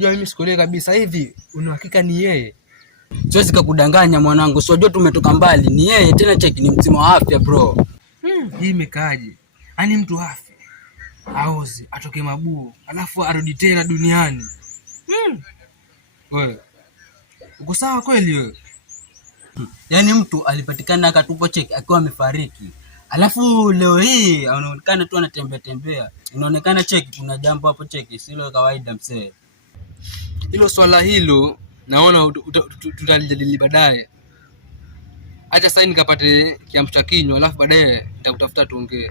unajua mimi sikuelewi kabisa. Hivi una hakika ni yeye? Siwezi kukudanganya mwanangu. Sio jua tumetoka mbali. Ni yeye tena, cheki ni mzima wa afya bro. Hii imekaaje? Yaani mtu afe, aoze, atoke mabuu, alafu arudi tena duniani. Wewe uko sawa kweli wewe? Yaani mtu alipatikana akatupwa cheki akiwa amefariki. Alafu leo hii anaonekana tu anatembea tembea. Inaonekana cheki kuna jambo hapo cheki, sio kawaida msee. Hilo swala hilo naona tutalijadili baadaye. Acha sasa nikapate kiamsha kinywa, alafu baadaye nitakutafuta tuongee.